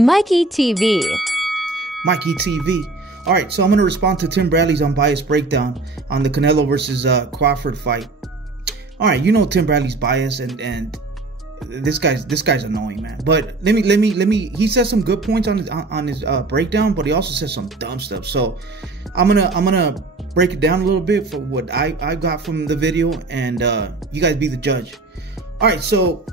Mikey TV. Mikey TV. All right, so I'm going to respond to Tim Bradley's unbiased breakdown on the Canelo versus Crawford fight. All right, you know Tim Bradley's biased, and this guy's annoying, man. But let me. He says some good points on his breakdown, but he also says some dumb stuff. So I'm gonna break it down a little bit for what I got from the video, and you guys be the judge. All right, so.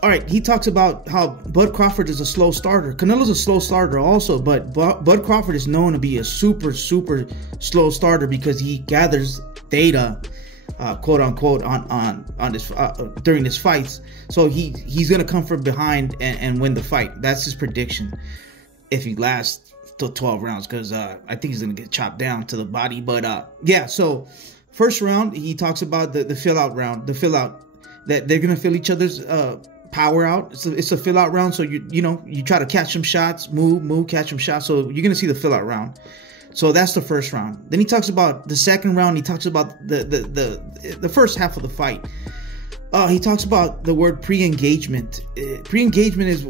All right, he talks about how Bud Crawford is a slow starter. Canelo's a slow starter also, but Bud Crawford is known to be a super slow starter because he gathers data, quote unquote, on this during his fights. So he's gonna come from behind and win the fight. That's his prediction if he lasts till 12 rounds, because I think he's gonna get chopped down to the body. But yeah, so first round he talks about the fill out round, that they're gonna fill each other's power out. It's a fill out round, so you try to catch some shots, move, catch some shots. So you're gonna see the fill out round. So that's the first round. Then he talks about the second round. He talks about the first half of the fight. He talks about the word pre-engagement. Pre-engagement is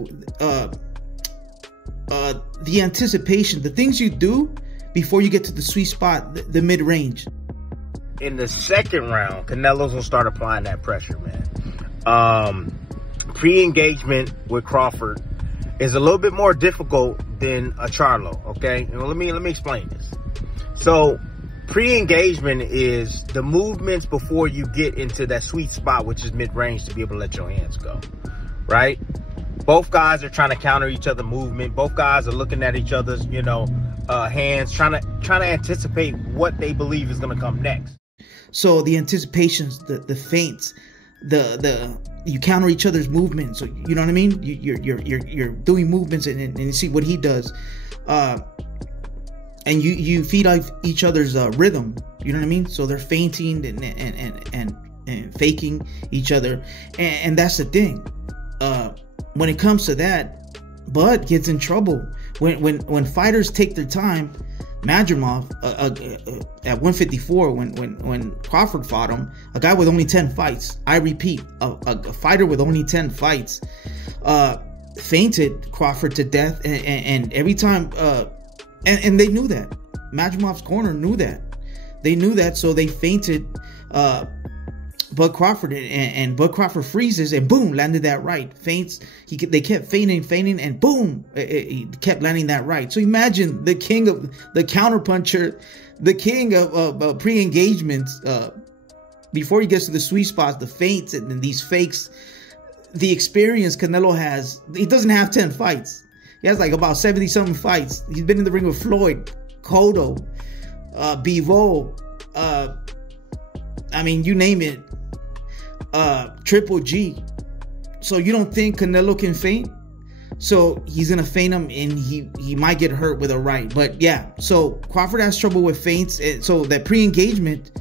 the anticipation, the things you do before you get to the sweet spot, the mid-range. In the second round, Canelo's gonna start applying that pressure, man. Pre-engagement with Crawford is a little bit more difficult than a Charlo, okay? And let me explain this. So pre-engagement is the movements before you get into that sweet spot, which is mid-range, to be able to let your hands go, right? Both guys are trying to counter each other movement. Both guys are looking at each other's, hands, trying to anticipate what they believe is going to come next. So the anticipations, the feints, you counter each other's movements. So you know what I mean? You're doing movements and you see what he does, and you feed off each other's rhythm. You know what I mean? So they're feinting and faking each other, and that's the thing. When it comes to that, Bud gets in trouble when fighters take their time. Madrimov at 154, when Crawford fought him, a guy with only 10 fights, I repeat, a fighter with only 10 fights, fainted Crawford to death, and every time, and they knew that. Madrimov's corner knew that. They knew that, so they fainted Bud Crawford, and Bud Crawford freezes, and boom, landed that right. Feints. They kept feigning, and boom, he kept landing that right. So imagine the king of the counterpuncher, the king of pre-engagements. Before he gets to the sweet spots, the feints and these fakes, the experience Canelo has. He doesn't have 10 fights. He has like about 70-something fights. He's been in the ring with Floyd, Cotto, Bivol. I mean, you name it. Triple G. So you don't think Canelo can feint? So he's gonna feint him, and he might get hurt with a right. But yeah, so Crawford has trouble with feints, so that pre-engagement,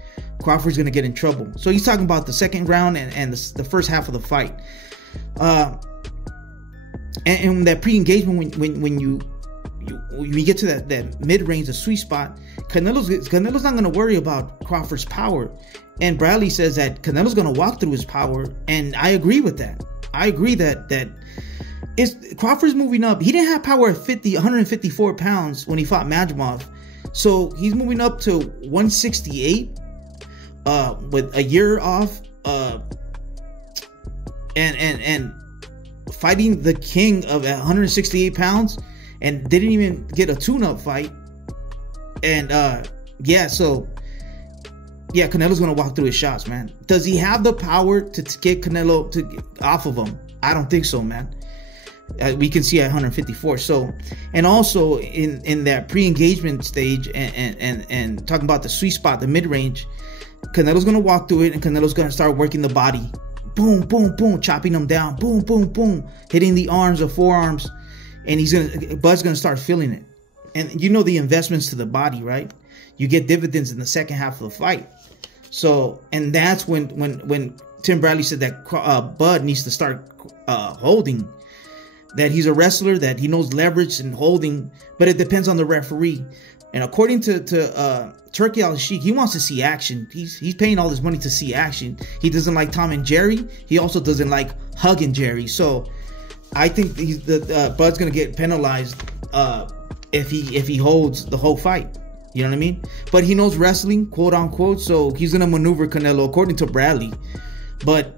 Crawford's gonna get in trouble. So he's talking about the second round and the first half of the fight. And that pre-engagement, when you get to that mid-range, the sweet spot, Canelo's not gonna worry about Crawford's power. And Bradley says that Canelo's going to walk through his power, and I agree with that. I agree that Crawford's moving up. He didn't have power at 154 pounds when he fought Madrimov, so he's moving up to 168 with a year off, and fighting the king of 168 pounds, and didn't even get a tune-up fight. And yeah, so. Yeah, Canelo's going to walk through his shots, man. Does he have the power to get Canelo off of him? I don't think so, man. We can see at 154. So, and also in that pre-engagement stage and talking about the sweet spot, the mid-range, Canelo's going to walk through it, and Canelo's going to start working the body. Boom, boom, boom, chopping them down. Boom, boom, boom, hitting the arms or forearms. And Bud's going to start feeling it. And you know the investments to the body, right? You get dividends in the second half of the fight. So, and that's when Tim Bradley said that Bud needs to start holding, that he's a wrestler, that he knows leverage and holding, but it depends on the referee. And according to Turkey Al-Sheikh, he wants to see action. He's paying all this money to see action. He doesn't like Tom and Jerry. He also doesn't like Hug and Jerry. So I think Bud's gonna get penalized if he holds the whole fight. You know what I mean? But he knows wrestling, quote unquote, so he's gonna maneuver Canelo according to Bradley. But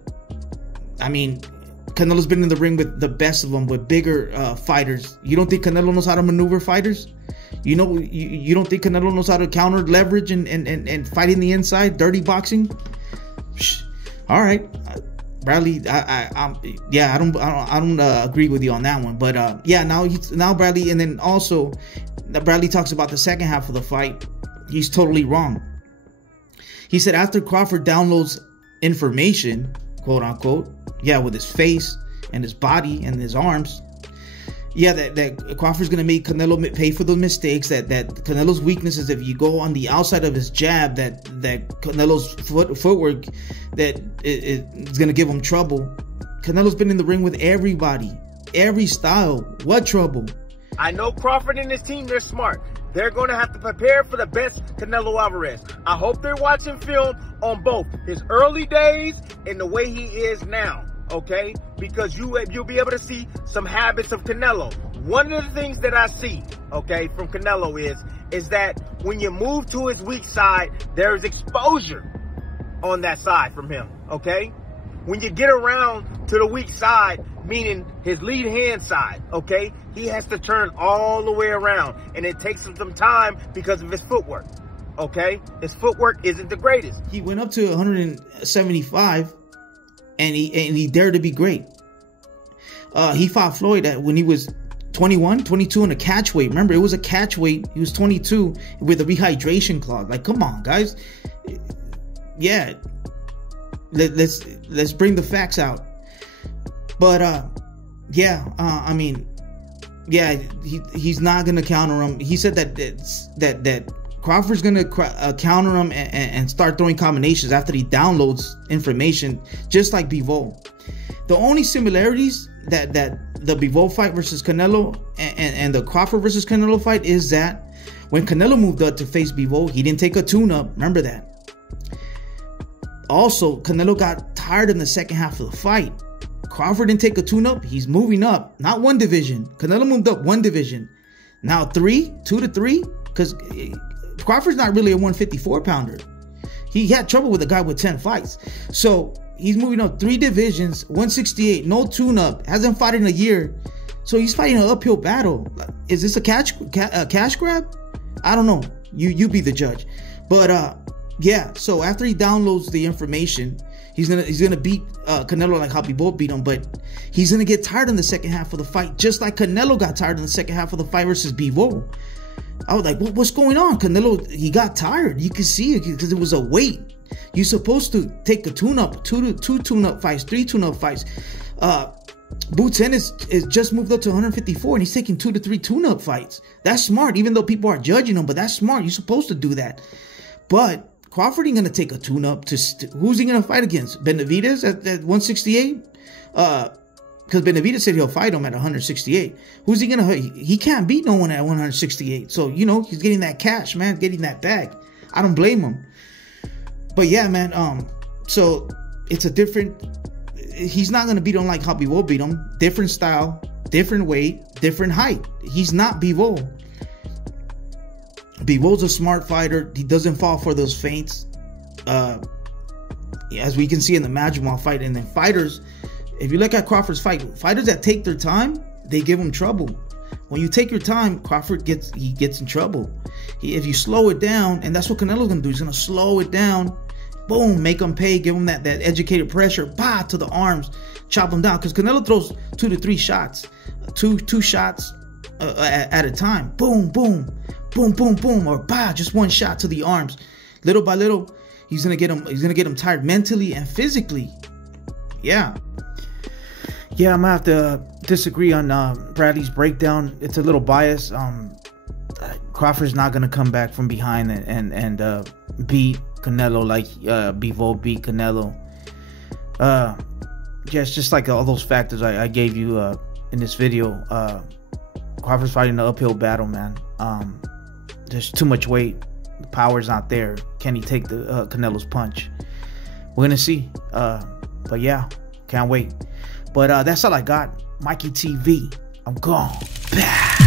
I mean, Canelo's been in the ring with the best of them, with bigger fighters. You don't think Canelo knows how to maneuver fighters? You know, you don't think Canelo knows how to counter leverage and fight in the inside, dirty boxing? All right, Bradley. I don't agree with you on that one. But yeah, now Bradley, and then also Bradley talks about the second half of the fight. He's totally wrong. He said after Crawford downloads information, quote unquote, yeah, with his face and his body and his arms, yeah, that Crawford's gonna make Canelo pay for those mistakes. That Canelo's weakness is if you go on the outside of his jab, that Canelo's footwork that is gonna give him trouble. Canelo's been in the ring with everybody, every style. What trouble? I know Crawford and his team, they're smart. They're going to have to prepare for the best Canelo Alvarez. I hope they're watching film on both his early days and the way he is now, okay? Because you'll be able to see some habits of Canelo. One of the things that I see, okay, from Canelo is that when you move to his weak side, there's exposure on that side from him, okay? When you get around to the weak side, meaning his lead hand side, okay, he has to turn all the way around, and it takes him some time because of his footwork, okay? His footwork isn't the greatest. He went up to 175, and he dared to be great. He fought Floyd when he was 21, 22 in a catch weight. Remember, it was a catch weight. He was 22 with a rehydration clause. Like, come on, guys. Yeah. Let's bring the facts out. But I mean, yeah, he's not gonna counter him. He said that Crawford's gonna counter him and start throwing combinations after he downloads information, just like Bivol. The only similarities that the Bivol fight versus Canelo and the Crawford versus Canelo fight is that when Canelo moved up to face Bivol, he didn't take a tune-up. Remember that. Also, Canelo got tired in the second half of the fight. Crawford didn't take a tune-up. He's moving up, not one division. Canelo moved up one division. Now 2 to 3, because Crawford's not really a 154 pounder. He had trouble with a guy with 10 fights. So he's moving up 3 divisions, 168, no tune-up, hasn't fought in a year. So he's fighting an uphill battle. Is this a cash grab? I don't know. You be the judge. But yeah, so after he downloads the information, he's gonna beat Canelo like how Bivol beat him, but he's gonna get tired in the second half of the fight, just like Canelo got tired in the second half of the fight versus Bivol. I was like, what's going on? Canelo, he got tired. You can see it because it was a weight. You're supposed to take a tune-up, two tune-up fights, 3 tune-up fights. Boots Ennis is just moved up to 154, and he's taking 2 to 3 tune-up fights. That's smart, even though people are judging him, but that's smart. You're supposed to do that. But Crawford ain't gonna take a tune-up who's he gonna fight against? Benavidez at 168? Because Benavidez said he'll fight him at 168. Who's he gonna hurt? He can't beat no one at 168. So, you know, he's getting that cash, man, getting that bag. I don't blame him. But yeah, man, so it's a different, he's not gonna beat him like how Bivol beat him. Different style, different weight, different height. He's not Bivol. Bivol's a smart fighter. He doesn't fall for those feints. As we can see in the Majmal fight. And then fighters, if you look at Crawford's fight, fighters that take their time, they give him trouble. When you take your time, Crawford gets in trouble. If you slow it down, and that's what Canelo's gonna do, he's gonna slow it down, boom, make him pay, give him that educated pressure, bah, to the arms, chop him down. Because Canelo throws 2 to 3 shots, two shots at a time, boom, boom. Boom, boom, boom, or bah, just one shot to the arms. Little by little, he's gonna get him tired mentally and physically. Yeah, I'm gonna have to disagree on Bradley's breakdown. It's a little biased. Crawford's not gonna come back from behind and beat Canelo like Bivol beat Canelo. Yeah, it's just like all those factors I gave you in this video. Crawford's fighting an uphill battle, man. There's too much weight. The power's not there. Can he take the Canelo's punch? We're gonna see. But yeah, can't wait. But that's all I got. Mikey TV. I'm gone. Bah.